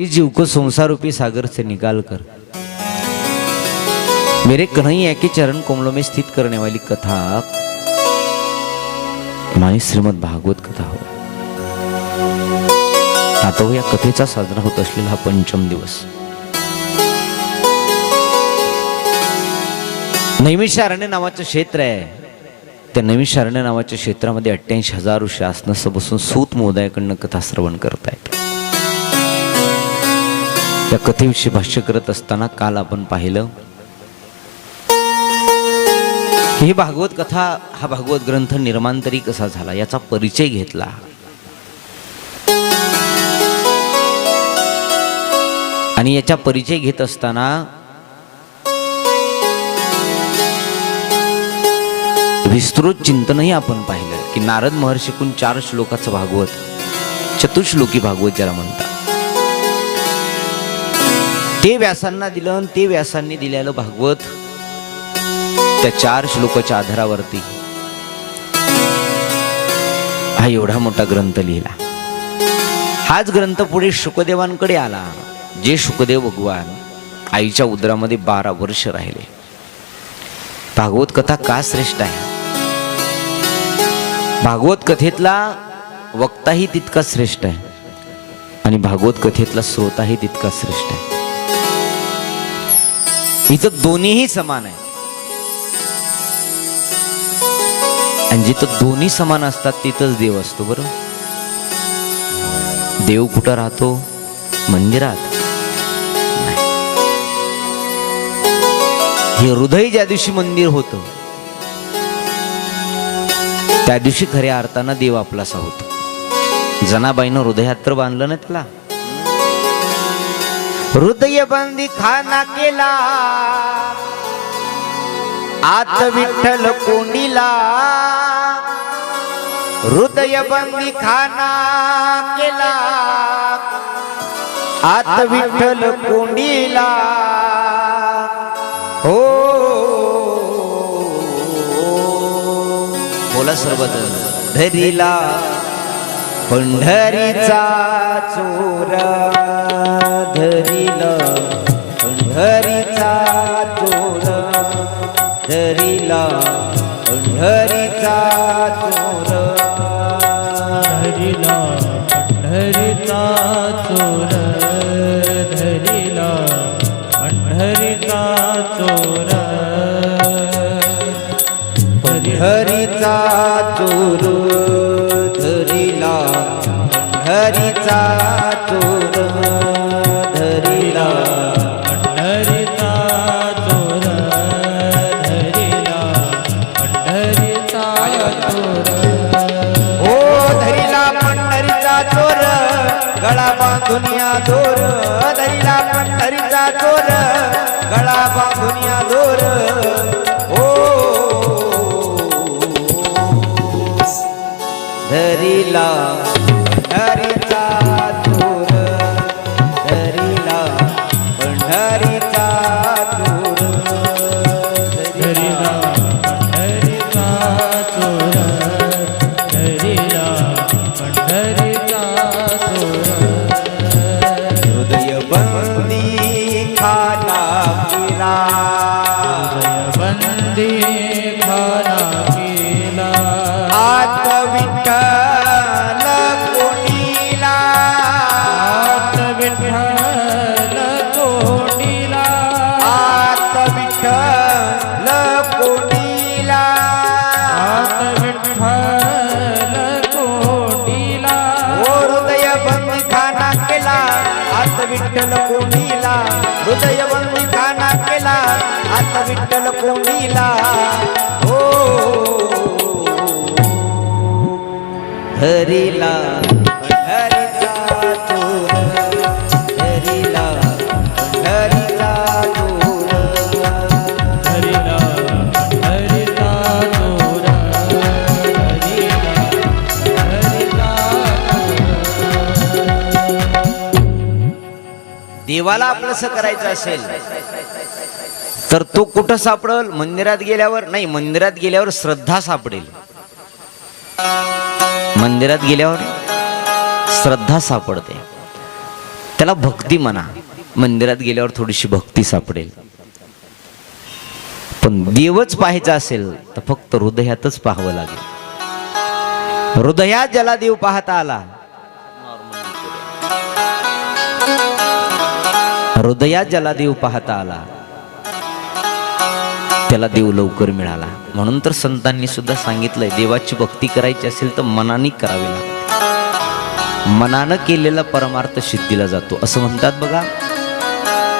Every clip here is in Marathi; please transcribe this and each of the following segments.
इस जीव को संसार रूपी सागर से निकाल कर। मेरे कन्हैया के चरण कोमलों में स्थित करने वाली कथा मानी श्रीमद भागवत कथा हो। आता हो या कथेचा साजरा होत असलेला हा पंचम दिवस। नैमिषारण्य नावाचं क्षेत्र आहे. त्या नैमिषारण्य नावाच्या क्षेत्रामध्ये अठ्ठ्याऐंशी हजार शासनस बसून सूत मोदयाकडनं कथा श्रवण करतायत. या कथेविषयी भाष्य करत असताना काल आपण पाहिलं ही भागवत कथा हा भागवत ग्रंथ निर्माण तरी कसा झाला याचा परिचय घेतला. आणि याचा परिचय घेत असताना विस्तृत चिंतनही आपण पाहिलं की नारद महर्षीकून चार श्लोकाचं भागवत चतुश्लोकी भागवत ज्याला म्हणतात. ते व्यासांना दिलं आणि ते व्यासांनी दिलेलं भागवत त्या चार श्लोकाच्या आधारावरती. हा एवढा मोठा ग्रंथ लिहिला. हाच ग्रंथ पुढे शुकदेवांकडे आला. जे शुकदेव भगवान आईच्या उदरामध्ये बारा वर्ष राहिले. भागवत कथा का श्रेष्ठ आहे? भागवत कथेतला वक्ताही तितका श्रेष्ठ आहे. आणि भागवत कथेतला श्रोताही तितका श्रेष्ठ आहे. इथं दोन्हीही समान आहे. आणि जिथं दोन्ही समान असतात तिथंच देव असतो बरं देव कुठं राहतो? मंदिरात. हे हृदय ज्या दिवशी मंदिर होतं त्या दिवशी खऱ्या अर्थानं देव आपलासा होतो. जनाबाईनं हृदयात तर बांधलं ना त्याला. हृदय बंदी खाना केला. आत विठ्ठल कोंडीला. हृदय बंदी खाना केला. आत विठ्ठल कोंडीला. हो. बोला सर्वत धरीला पंढरीचा. गळा बांधून चोर धरिला पंढरीचा देवाला आपलंसं करायचं असेल तो कुठं सापडल? मंदिरात गेल्यावर? नाही मंदिरात गेल्यावर श्रद्धा सापडेल. मंदिरात गेल्यावर श्रद्धा सापडते. त्याला भक्ती म्हणा. मंदिरात गेल्यावर थोडीशी भक्ती सापडेल. पण देवच पाहायचा असेल तर फक्त हृदयातच पाहावं लागेल. हृदयात ज्याला देव पाहता आला हृदयात ज्याला देव पाहता आला त्याला देव लवकर मिळाला. म्हणून तर संतांनी सुद्धा सांगितलंय देवाची भक्ती करायची असेल तर मनाने करावी लागते. मनानं केलेला परमार्थ सिद्धीला जातो. असं म्हणतात बघा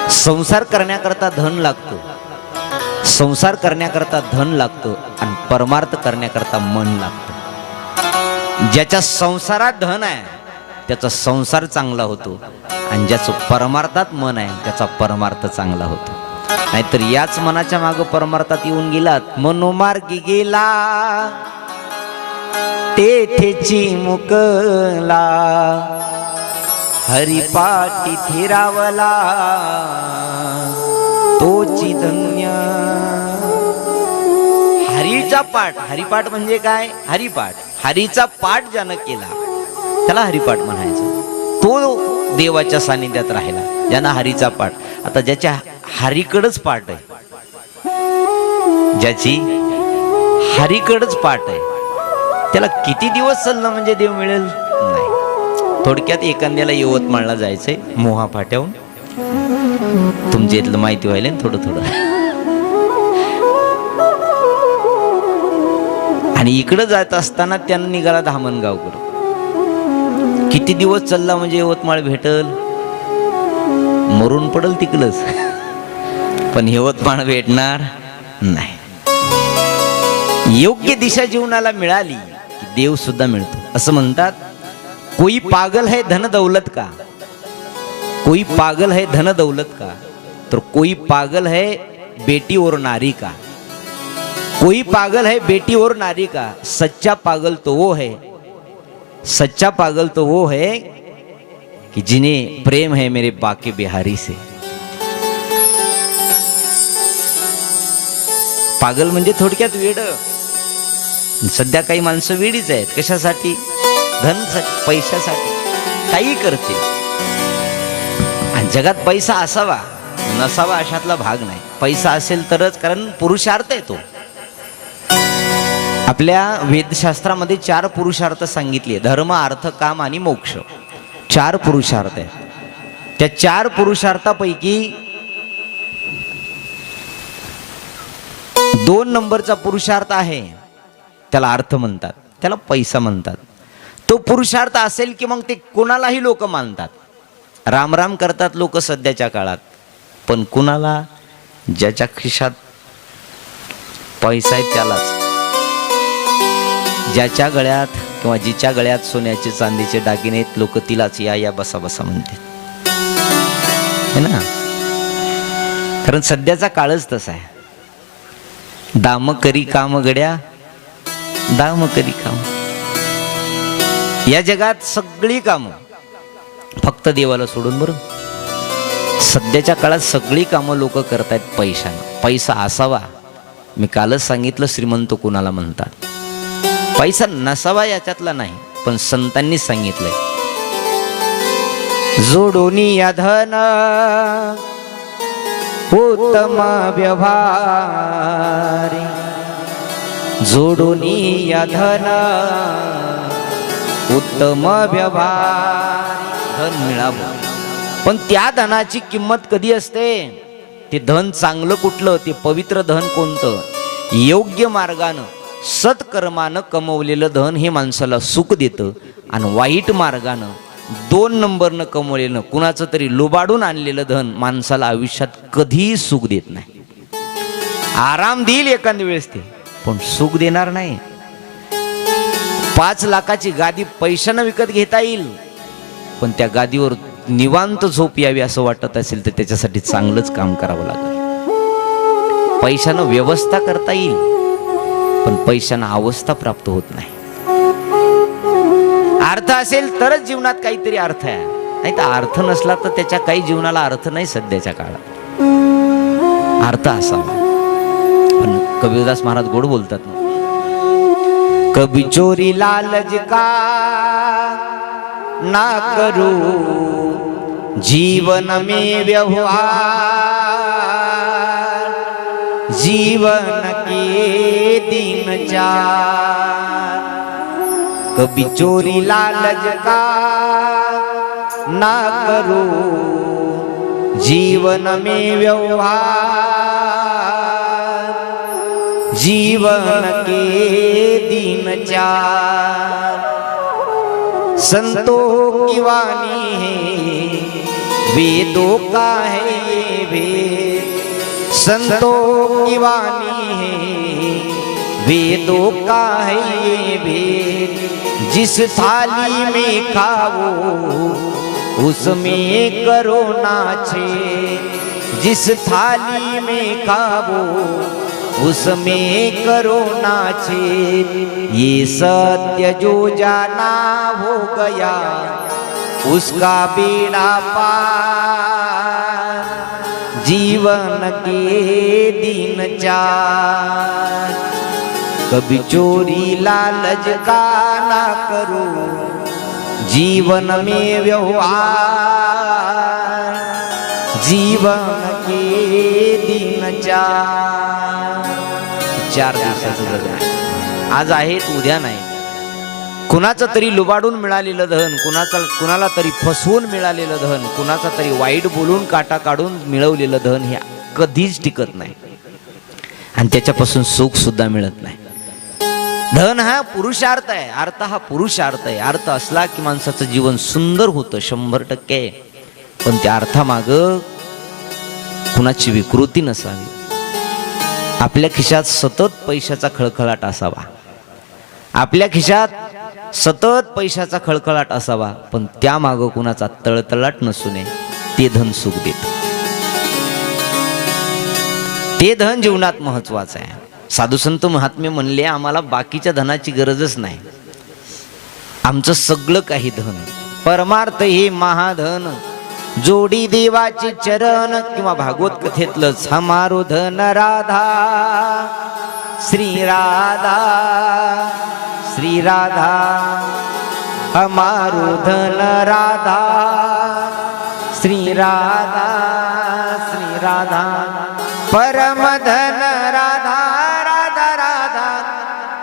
संसार करण्याकरता धन लागतो. संसार करण्याकरता धन लागतं आणि परमार्थ करण्याकरता मन लागतं. ज्याच्या संसारात धन आहे त्याचा संसार चांगला होतो. आणि ज्याचं परमार्थात मन आहे त्याचा परमार्थ चांगला होतो. नाहीतर याच मनाच्या मागं परमार्थात येऊन गेलात. मनोमार्गी गेला. तेथेची मुकला. हरिपाटी थिरावला तोची धन्य. हरीचा पाठ. हरिपाठ म्हणजे काय? हरिपाठ. हरीचा पाठ ज्यानं केला त्याला हरिपाठ म्हणायचं. तो देवाच्या सानिध्यात राहिला ज्यानं हरीचा पाठ. आता ज्याच्या हरीकडच पाठ आहे. ज्याची हरीकडच पाठ आहे. त्याला किती दिवस चाललं म्हणजे देव मिळेल? नाही. थोडक्यात एखाद्याला यवतमाळला जायचंय मोहा फाट्याहून तुमच्या इथलं माहिती व्हायला थोडं थोडं. आणि इकडं जात असताना त्यांना निघाला धामणगावकर किती दिवस चालला म्हणजे यवतमाळ भेटल? मरून पडल तिकडच. पण यवतमाळ भेटणार नाही. योग्य दिशा जीवनाला मिळाली की देव सुद्धा मिळतो. असं म्हणतात कोई पागल है धन दौलत का? कोई पागल है धन दौलत का? तर कोई पागल है बेटी और नारी का? कोई पागल है बेटी और नारी का? सच्चा पागल तो वो है सच्चा पागल तो वो है कि जिन्हें प्रेम है मेरे बाके बिहारी से। पागल म्हणजे थोडक्यात वेड। सध्या काही माणसं वेडीच आहेत कशासाठी? धन पैशासाठी. काही करते आणि जगात पैसा असावा नसावा अशातला भाग नाही. पैसा असेल तरच कारण पुरुषार्थ आहे तो. आपल्या वेदशास्त्रामध्ये चार पुरुषार्थ सांगितले धर्म अर्थ काम आणि मोक्ष. चार पुरुषार्थ आहेत. त्या चार पुरुषार्थापैकी दोन नंबरचा पुरुषार्थ आहे. त्याला अर्थ म्हणतात. त्याला पैसा म्हणतात. तो पुरुषार्थ असेल की मग ते कोणालाही लोक मानतात. रामराम करतात लोक सध्याच्या काळात. पण कुणाला? ज्याच्या खिशात पैसा आहे त्यालाच. ज्याच्या गळ्यात किंवा जिच्या गळ्यात सोन्याचे चांदीचे दागिने आहेत लोक तिलाच या या बसा बसा म्हणतात. है ना? कारण सध्याचा काळच तसा आहे. दाम करी काम गड्या दाम करी काम. या जगात सगळी कामं फक्त देवाला सोडून बरं? सध्याच्या काळात सगळी कामं लोक करतायत पैशानं. पैसा असावा. मी कालच सांगितलं श्रीमंत कुणाला म्हणतात. पैसा नसावा याच्यातला नाही पण संतांनी सांगितलंय. जोडोनी या धन उत्तम व्यवहार. जोडोनी या धन उत्तम व्यवहार. धन मिळावं. पण त्या धनाची किंमत कधी असते? ते धन चांगलं कुठलं? ते पवित्र धन कोणतं? योग्य मार्गानं. सत्कर्मानं कमवलेलं धन हे माणसाला सुख देतं आणि वाईट मार्गानं दोन नंबरनं कमवलेलं कुणाचं तरी लुबाडून आणलेलं धन माणसाला आयुष्यात कधीही सुख देत नाही. आराम देईल एखाद्या वेळेस ते पण सुख देणार नाही. पाच लाखाची गादी पैशानं विकत घेता येईल पण त्या गादीवर निवांत झोप यावी असं वाटत असेल तर त्याच्यासाठी चांगलंच काम करावं लागेल. पैशानं व्यवस्था करता येईल. पण पैशांना अवस्था प्राप्त होत नाही. अर्थ असेल तरच जीवनात काहीतरी अर्थ आहे. नाही तर अर्थ नसला तर त्याच्या काही जीवनाला अर्थ नाही सध्याच्या काळात. अर्थ असावा. पण कबीरदास महाराज गोड बोलतात ना. कभी चोरी लालच का ना करू? जीवन में व्यवहार जीवन जा। कभी चोरी लालच का ना करो। जीवन में व्यवहार। जीवन के दिन चार। संतों की वाणी है वेदों का है ये भेद। संतों की वाणी है वेदों का है ये भेद, जिस थाली में खाओ, उसमें करो नाचे जिस थाली में खाओ, उसमें करो नाचे ये सत्य जो जाना हो गया, उसका बेड़ा पार। जीवन के दिन चार। कभी चोरी लालच का ना करो? जीवन में व्यवहार जीवन के दिन चार चार दिवसाचं आज आहे उद्या नाही. कुणाचं तरी लुबाडून मिळालेलं धन कुणाचा कुणाला तरी फसवून मिळालेलं धन कुणाचा तरी वाईट बोलून काटा काढून मिळवलेलं धन हे कधीच टिकत नाही. आणि त्याच्यापासून सुख सुद्धा मिळत नाही. धन हा पुरुषार्थ आहे अर्थ हा पुरुषार्थ आहे. अर्थ असला की माणसाचं जीवन सुंदर होतं शंभर टक्के. पण त्या अर्थामाग कुणाची विकृती नसावी. आपल्या खिशात सतत पैशाचा खळखळाट असावा. आपल्या खिशात सतत पैशाचा खळखळाट असावा पण त्यामागं कुणाचा तळतळाट नसू नये ते धन सुख देत ते धन जीवनात महत्वाचं आहे. साधुसंत महात्म्य महात्मे म्हणले आम्हाला बाकीच्या धनाची गरजच नाही. आमचं सगळं काही धन. परमार्थ हे महाधन. जोडी देवाचे चरण. किंवा भागवत कथेतलंच हमारो धन राधा श्री राधा श्री राधा हमारो धन राधा श्री राधा श्री राधा परमधन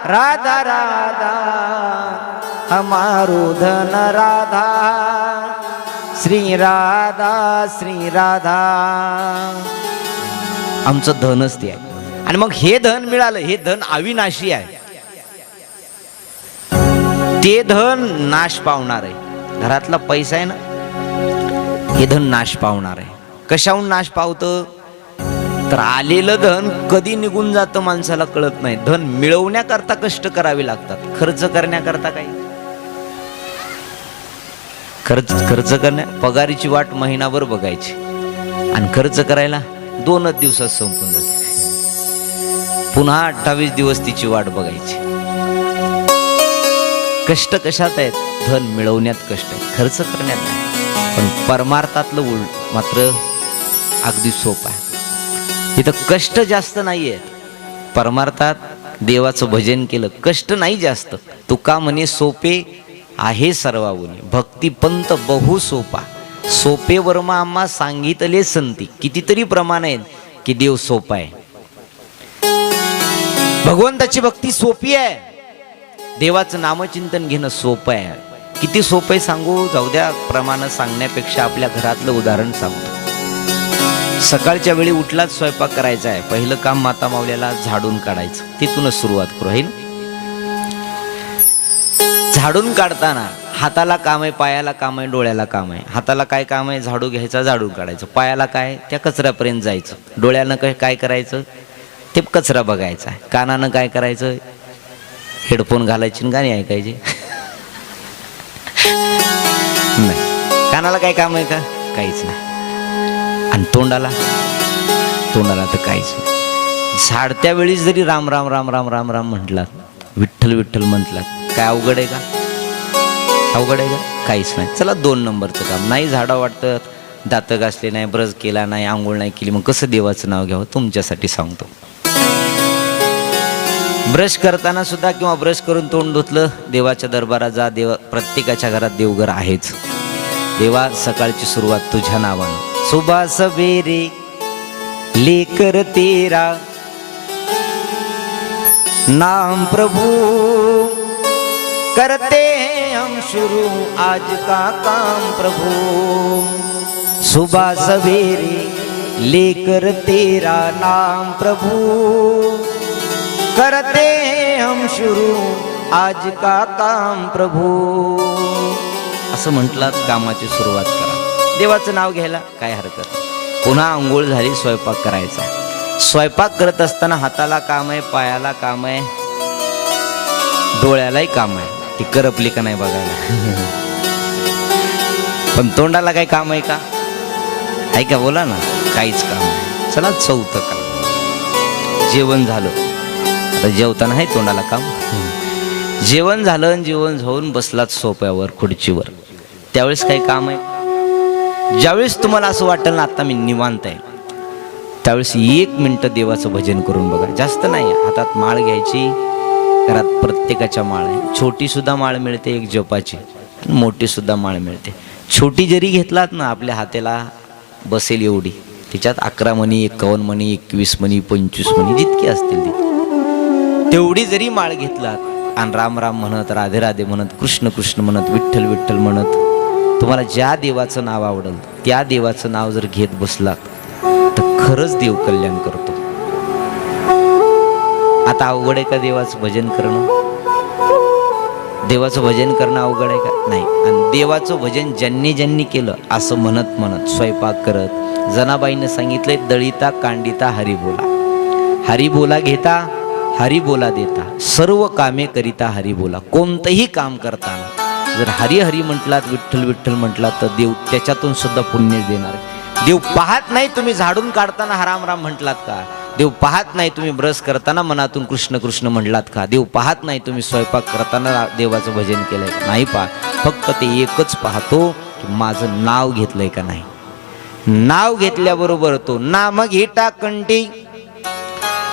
राधा राधा हमारो धन राधा श्री राधा श्री राधा. आमचं धनच ते आहे. आणि मग हे धन मिळालं हे धन अविनाशी आहे. ते धन नाश पावणार आहे. घरातला पैसा आहे ना हे धन नाश पावणार आहे. कशाहून नाश पावतं? तर आलेलं धन कधी निघून जातं माणसाला कळत नाही. धन मिळवण्याकरता कष्ट करावे लागतात. खर्च करण्याकरता काही. खर्च खर्च करण्या पगारीची वाट महिनाभर बघायची. आणि खर्च करायला दोनच दिवसात संपून जाते. पुन्हा अठ्ठावीस दिवस तिची वाट बघायची. कष्ट कशात आहेत? धन मिळवण्यात कष्ट आहे खर्च करण्यात नाही. पण परमार्थातलं उलट मात्र अगदी सोपं आहे. इथं कष्ट जास्त नाही आहेत परमार्थात देवाचं भजन केलं कष्ट नाही जास्त. तुका म्हणे सोपे आहे सर्वावुनी भक्तिपंत बहु सोपा. सोपे वर्मा आम्हा सांगितले संती. कितीतरी प्रमाण आहेत की देव सोपा आहे. भगवंताची भक्ती सोपी आहे. देवाचं नामचिंतन घेणं सोपं आहे. किती सोपं आहे सांगू? जाऊ द्या प्रमाण सांगण्यापेक्षा आपल्या घरातलं उदाहरण सांगतो. सकाळच्या वेळी उठलाच स्वयंपाक करायचा आहे. पहिलं काम माता मावल्याला झाडून काढायचं. तिथूनच सुरुवात करू आहे झाडून काढताना हाताला काम आहे पायाला काम आहे डोळ्याला काम आहे. हाताला काय काम आहे? झाडू घ्यायचा झाडून काढायचं. पायाला काय? त्या कचऱ्यापर्यंत जायचं. डोळ्यानं काय काय करायचं? ते कचरा बघायचा. आहे कानानं काय करायचं? हेडफोन घालायचे गाणी ऐकायची. नाही. कानाला काय काम आहे का? काहीच नाही. आणि तोंडाला तोंडाला तर काहीच नाही. झाडत्या वेळीच जरी राम राम राम राम राम राम म्हटलात विठ्ठल विठ्ठल म्हटलात काय अवघड आहे का? अवघड आहे का? काहीच नाही. चला दोन नंबरचं काम. नाही झाडं वाटतं दातं घासले नाही ब्रश केला नाही आंघोळ नाही केली मग कसं देवाचं नाव घ्यावं? तुमच्यासाठी सांगतो. ब्रश करताना सुद्धा किंवा ब्रश करून तोंड धुतलं देवाच्या दरबारात जा देव प्रत्येकाच्या घरात देवघर आहेच. देवा सकाळची सुरुवात तुझ्या नावानं. सुबह सवेरे लेकर तेरा. नाम प्रभु करते हैं हम शुरू. आज का काम प्रभु. सुबह सवेरे लेकर तेरा. नाम प्रभु करते हैं हम शुरू. आज का काम प्रभु. असं म्हटलात कामाची सुरुवात करा. देवाचं नाव घ्यायला काय हरकत? पुन्हा आंघोळ झाली स्वयंपाक करायचा. स्वयंपाक करत असताना हाताला काम आहे पायाला काम आहे डोळ्यालाही काम आहे. ती करपली का नाही बघायला? पण तोंडाला काही काम आहे का? आहे का? बोला ना. काहीच काम नाही. चला चौथं काम. जेवण झालं. आता जेवताना आहे तोंडाला काम. जेवण झालं आणि जेवण झाऊन बसलात सोप्यावर खुर्चीवर. त्यावेळेस काही काम आहे? ज्यावेळेस तुम्हाला असं वाटेल ना आता मी निवांत आहे. त्यावेळेस एक मिनटं देवाचं भजन करून बघा. जास्त नाही हातात माळ घ्यायची घरात प्रत्येकाच्या माळ आहे. छोटी सुद्धा माळ मिळते एक जपाची. मोठी सुद्धा माळ मिळते. छोटी जरी घेतलात ना आपल्या हाताला बसेल एवढी. त्याच्यात अकरा मणी एकावन्न मणी एकवीस मणी पंचवीस मणी जितकी असतील ती. तेवढी जरी माळ घेतलात आणि राम राम म्हणत राधे राधे म्हणत कृष्ण कृष्ण म्हणत विठ्ठल विठ्ठल म्हणत तुम्हाला ज्या देवाचं नाव आवडेल त्या देवाचं नाव जर घेत बसलात तर खरंच देव कल्याण करतो. आता अवघड आहे का देवाचं भजन करणं? देवाचं भजन करणं अवघड आहे का? नाही. आणि देवाचं भजन ज्यांनी ज्यांनी केलं असं म्हणत म्हणत स्वयंपाक करत जनाबाईनं सांगितलंय दळिता कांडिता हरी बोला. हरी बोला घेता हरी बोला देता. सर्व कामे करिता हरी बोला. कोणतंही काम करताना. जर हरी हरी म्हटलात विठ्ठल विठ्ठल म्हटलात तर देव त्याच्यातून सुद्धा पुण्य देणार देव पाहत नाही तुम्ही झाडून काढताना हराम राम म्हटलात का? देव पाहत नाही तुम्ही ब्रश करताना मनातून कृष्ण कृष्ण म्हटलात का? देव पाहत नाही तुम्ही स्वयंपाक करताना देवाचं भजन केलंय नाही पा फक्त ते एकच पाहतो की माझं नाव घेतलंय का नाही? नाव घेतल्याबरोबर तो नाम घेता कंटी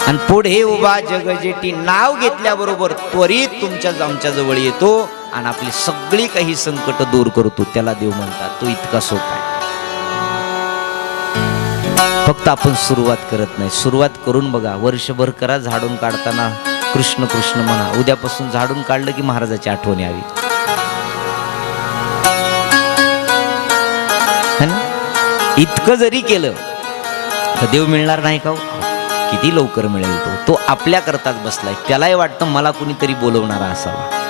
आणि पुढे उभा जगजेटी नाव घेतल्याबरोबर त्वरित तुमच्या आमच्या जवळ येतो. आणि आपली सगळी काही संकट दूर करतो त्याला देव म्हणतात तो इतका सोपा आहे. फक्त आपण सुरुवात करत नाही. सुरुवात करून बघा वर्षभर करा झाडून काढताना कृष्ण कृष्ण म्हणा. उद्यापासून झाडून काढलं की महाराजाची आठवण यावी. इतकं जरी केलं तर देव मिळणार नाही का हो? किती लवकर मिळेल तो? तो आपल्या करताच बसलाय. त्यालाही वाटतं मला कुणीतरी बोलवणारा असावा.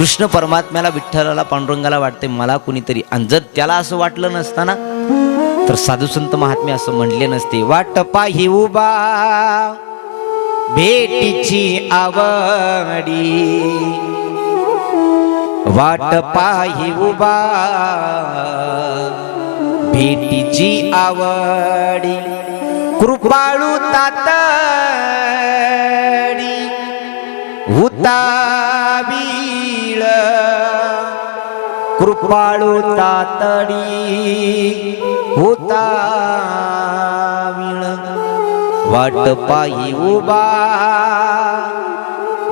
कृष्ण परमात्म्याला विठ्ठलाला पांडुरंगाला वाटते मला कुणीतरी. आणि जर त्याला असं वाटलं नसताना तर साधू संत महात्मे असं म्हणले नसते. वाट पाही उबा भेटीची आवडी. वाट पाही उबा भेटीची आवडी. कृपाळू तात उता कृपाळू तातडी हुताबीळ वाट पायी उबा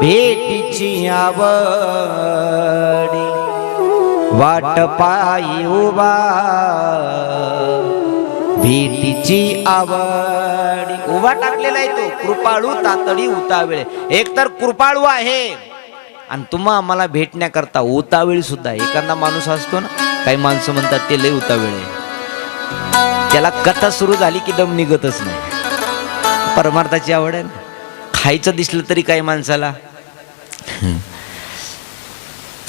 भेटीची आवडी. वाट पायी उबा भेटीची आवडी. उभा टाकलेला आहे तो कृपाळू तातडी उतावेळ एक तर कृपाळू आहे. आणि तुम्हा आम्हाला भेटण्याकरता उतावेळी सुद्धा एखादा माणूस असतो ना काही माणसं म्हणतात ते लय उतावेळ आहे. त्याला कथा सुरू झाली की दम निघतच नाही. परमार्थाची आवड आहे ना. खायचं दिसलं तरी काही माणसाला.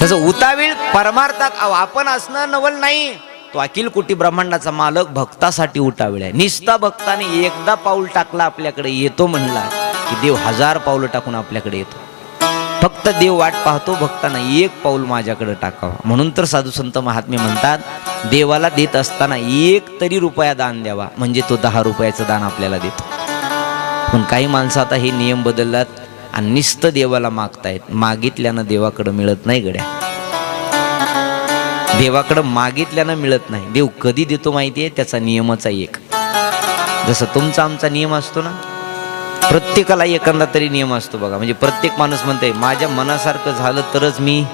तसं उतावीळ परमार्थात आपण असणं नवल नाही. तो अखिल कोटी ब्रह्मांडाचा मालक भक्तासाठी उठावेळ आहे. निस्ता भक्ताने एकदा पाऊल टाकला आपल्याकडे येतो म्हणला की देव हजार पाऊलं टाकून आपल्याकडे येतो. फक्त देव वाट पाहतो भक्तांना एक पाऊल माझ्याकडे टाकावा. म्हणून तर साधू संत महात्मे म्हणतात देवाला देत असताना एक तरी रुपया दान द्यावा. म्हणजे तो दहा रुपयाचं दान आपल्याला देतो. पण काही माणसं आता हे नियम बदललात आणि निस्त देवाला मागतायत. मागितल्यानं देवाकडं मिळत नाही गड्या. देवाकडं मागितल्यानं मिळत नाही. देव कधी देतो माहिती आहे त्याचा नियमच आहे एक. जसं तुमचा आमचा नियम असतो ना प्रत्येकाला एखादा तरी नियम असतो बघा. म्हणजे प्रत्येक माणूस म्हणते माझ्या मनासारखं झालं तरच मी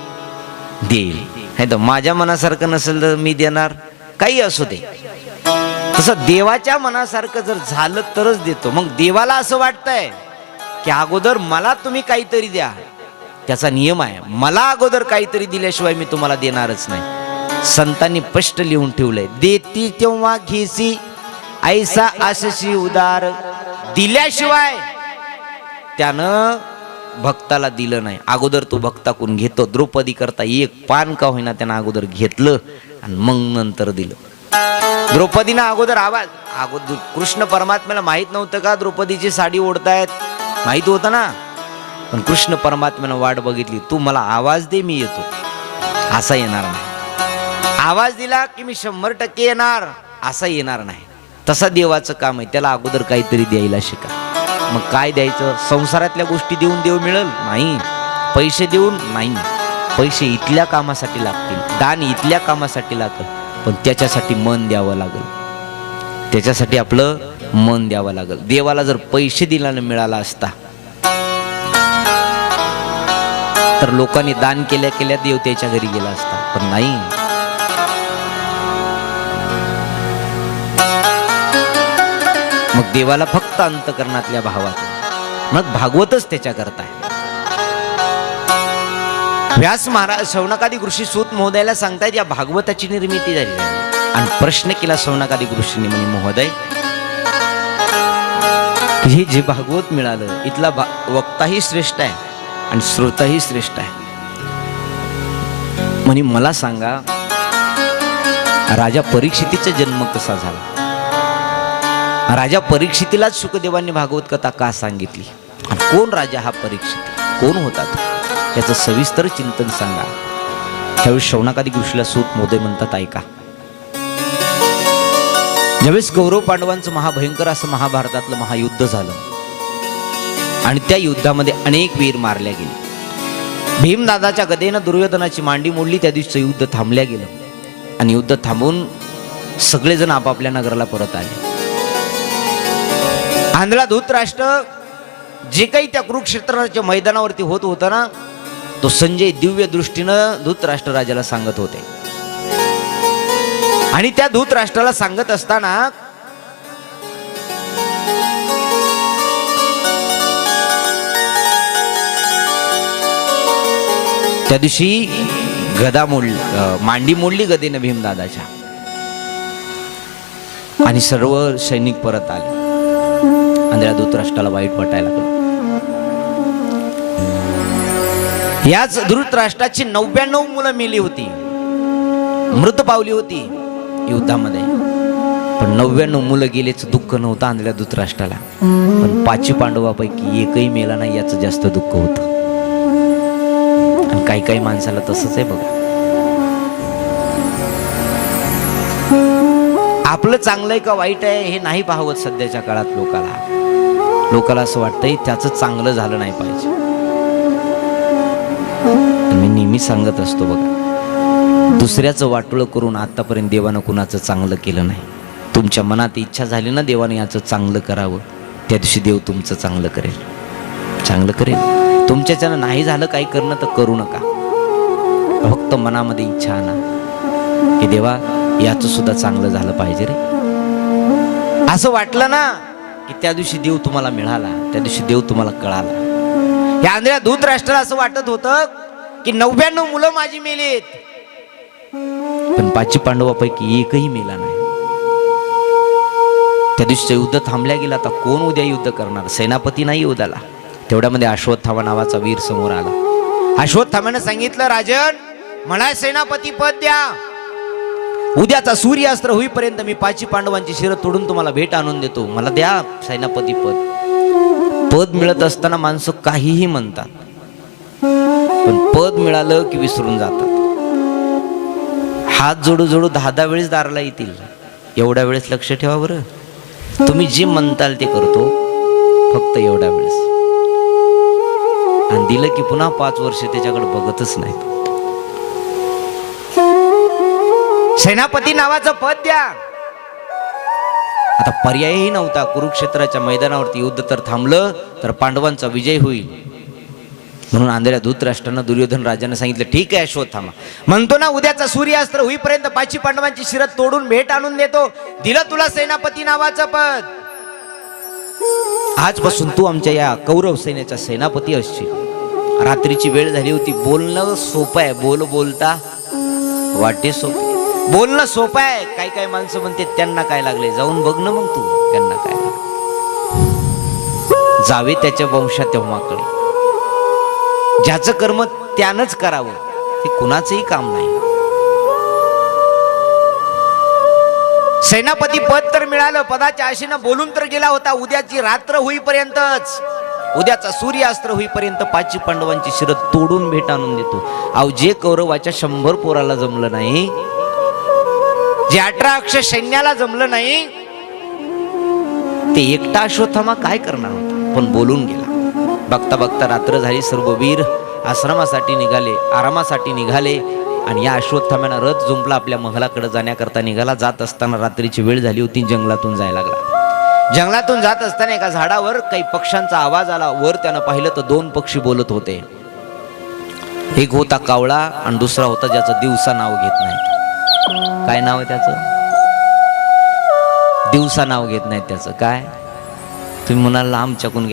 देईल. नाही तर माझ्या मनासारखं नसेल तर मी देणार. काही असू दे. तसं देवाच्या मनासारखं जर झालं तरच देतो. मग देवाला असं वाटतंय की अगोदर मला तुम्ही काहीतरी द्या. त्याचा नियम आहे मला अगोदर काहीतरी दिल्याशिवाय मी तुम्हाला देणारच नाही. संतांनी स्पष्ट लिहून ठेवलंय देती तेव्हा घेसी ऐसा आशशी उदार. दिल्याशिवाय त्यानं भक्ताला दिलं नाही. अगोदर तो भक्ताकून घेतो. द्रौपदी करता एक पान का होईना त्यानं अगोदर घेतलं आणि मग नंतर दिलं. द्रौपदीनं अगोदर आवाज अगोदर कृष्ण परमात्म्याला माहीत नव्हतं का द्रौपदीची साडी ओढतायत? माहीत होतं ना? पण कृष्ण परमात्म्यानं वाट बघितली. तू मला आवाज दे मी येतो. असा येणार नाही. आवाज दिला की मी शंभर टक्के येणार. असा येणार नाही. तसा देवाचं काम आहे. त्याला अगोदर काहीतरी द्यायला शिका. मग काय द्यायचं? संसारातल्या गोष्टी देऊन देव मिळेल? नाही. पैसे देऊन? नाही. पैसे इथल्या कामासाठी लागतील. दान इथल्या कामासाठी लागतं पण त्याच्यासाठी मन द्यावं लागेल. त्याच्यासाठी आपलं मन द्यावं लागेल. देवाला जर पैसे दिल्यानं मिळाला असता तर लोकांनी दान केल्या केल्या देव त्याच्या घरी गेला असता. पण नाही. मग देवाला फक्त अंतकरणातल्या भावात. मग भागवतच त्याच्या करताय व्यास महाराज शौनकादी ऋषी सूत महोदयाला सांगतायत या भागवताची निर्मिती झाली आणि प्रश्न केला शौनकादी ऋषीने म्हणे महोदय हे जे भागवत मिळालं इथला भा- वक्ताही श्रेष्ठ आहे आणि श्रोताही श्रेष्ठ आहे. म्हणे मला सांगा राजा परीक्षितीचा जन्म कसा झाला? राजा परीक्षितीलाच सुखदेवांनी भागवत कथा का सांगितली? आणि कोण राजा हा परीक्षित? कोण होता तो? याचं सविस्तर चिंतन सांगा. त्यावेळी शौनकादी ऋषीला सूत मोदय म्हणतात ऐका. ज्यावेळेस गौरव पांडवांचं महाभयंकर असं महाभारतातलं महायुद्ध झालं आणि त्या युद्धामध्ये अनेक वीर मारल्या गेले. भीमदादाच्या गदेनं दुर्योधनाची मांडी मोडली त्या दिवशीचं युद्ध थांबल्या गेलं. आणि युद्ध थांबून सगळेजण आपापल्या नगराला परत आले. आंधळा धूतराष्ट्र जे काही त्या कुरुक्षेत्राच्या मैदानावरती होत होतं ना तो संजय दिव्य दृष्टीनं धूतराष्ट्र राजाला सांगत होते. आणि त्या धूतराष्ट्राला सांगत असताना त्या दिवशी गदा मोड मांडी मोडली गदेनं भीमदादाच्या. आणि सर्व सैनिक परत आले. आंधळ्या धृतराष्ट्राला वाईट वाटायला लागलं. याच धृतराष्ट्राची नव्याण्णव मुलं मेली होती. मृत पावली होती युद्धामध्ये. पण नव्याण्णव मुलं गेलेच दुःख नव्हतं आंधळ्या धृतराष्ट्राला. पण पाचवी पांडवापैकी एकही मेला नाही याचं जास्त दुःख होतं. आणि काही काही माणसाला तसंच आहे बघा. आपलं चांगलं आहे का वाईट आहे हे नाही पाहावत सध्याच्या काळात लोकाला. लोकाला असं वाटतंय त्याचं चांगलं झालं नाही पाहिजे. मी नेहमी सांगत असतो बघा दुसऱ्याचं वाटोळं करून आतापर्यंत देवानं कुणाचं चांगलं केलं नाही. तुमच्या मनात इच्छा झाली ना देवाने याचं चांगलं करावं त्या दिवशी देव तुमचं चांगलं करेल. चांगलं करेल. तुमच्याच्यानं नाही झालं काही करणं तर करू नका. फक्त मनामध्ये इच्छा आणा. की देवा याचं सुद्धा चांगलं झालं पाहिजे रे. असं वाटलं ना की त्या दिवशी देव तुम्हाला मिळाला त्या दिवशी देव तुम्हाला कळाला. या आंध्र्या धूतराष्ट्राला असं वाटत होतं की नव्याण्णव मुलं माझी मेलीत. पण पाचवी पांडवापैकी एकही मेला नाही. त्या दिवशी युद्ध थांबल्या गेला आता कोण उद्या युद्ध करणार? सेनापती नाही युद्धाला. तेवढ्यामध्ये अश्वत्थामा नावाचा वीर समोर आला. अश्वत्थामाने सांगितलं राजन मला सेनापती पद द्या. उद्याचा सूर्यास्त्र होईपर्यंत मी पाचवी पांडवांची शिर तोडून तुम्हाला भेट आणून देतो. मला द्या सैनापती पद. पद मिळत असताना माणसं काहीही म्हणतात. पण पद मिळालं की विसरून जातात. हात जोडू जोडू दहा दहा वेळेस दाराला येतील. एवढ्या वेळेस लक्ष ठेवा बरं. तुम्ही जे म्हणताल ते करतो. फक्त एवढ्या वेळेस. आणि दिलं की पुन्हा पाच वर्ष त्याच्याकडे बघतच नाहीत. सेनापती नावाचं पद द्या. आता पर्यायही नव्हता. कुरुक्षेत्राच्या मैदानावरती युद्ध तर थांबलं तर पांडवांचा विजय होईल. म्हणून आंधळ्या धूतराष्ट्रानं दुर्योधन राजानं सांगितलं ठीक आहे अश्वत्थामा म्हणतो ना उद्याचा सूर्यास्त्र होईपर्यंत पाचवी पांडवांची शिरत तोडून भेट आणून देतो. दिलं तुला सेनापती नावाचं पद. आजपासून तू आमच्या या कौरव सैन्याचा सेनापती असशील. रात्रीची वेळ झाली होती. बोलणं सोपं आहे. बोल बोलता. वाटे सोपे. बोलणं सोपं आहे. काही काही माणसं म्हणते त्यांना काय लागले? जाऊन बघ ना मग तू त्यांना काय लागले? जावे त्याच्या वंशात तेव्हाकडे ज्याचं कर्म त्यानंच करावं हे कुणाचंही काम नाही. सेनापती पद तर मिळालं पदाच्या आशेनं बोलून तर गेला होता. उद्याची रात्र होईपर्यंतच. उद्याचा सूर्यास्त्र होईपर्यंत पाचवी पांडवांची शिरत तोडून भेट आणून देतो. अहो जे कौरवाच्या शंभर पोराला जमलं नाही जे अठरा अक्ष सैन्याला जमलं नाही ते एकटा अश्वत्थामा काय करणार होता? पण बोलून गेला. बघता बघता रात्र झाली सर्व वीर आश्रमासाठी निघाले आरामासाठी निघाले आणि या अश्वत्थाम्यानं रथ जुंपला आपल्या महलाकडे जाण्याकरता निघाला. जात असताना रात्रीची वेळ झाली होती जंगलातून जायला लागला. जंगलातून जात असताना एका झाडावर काही पक्ष्यांचा आवाज आला. वर त्यानं पाहिलं तर दोन पक्षी बोलत होते. एक होता कावळा आणि दुसरा होता ज्याचं दिवसा नाव घेत नाही काय नाव आहे त्याचं? दिवसा नाव घेत नाहीत त्याचं. काय? तुम्ही म्हणाल आमच्याकडून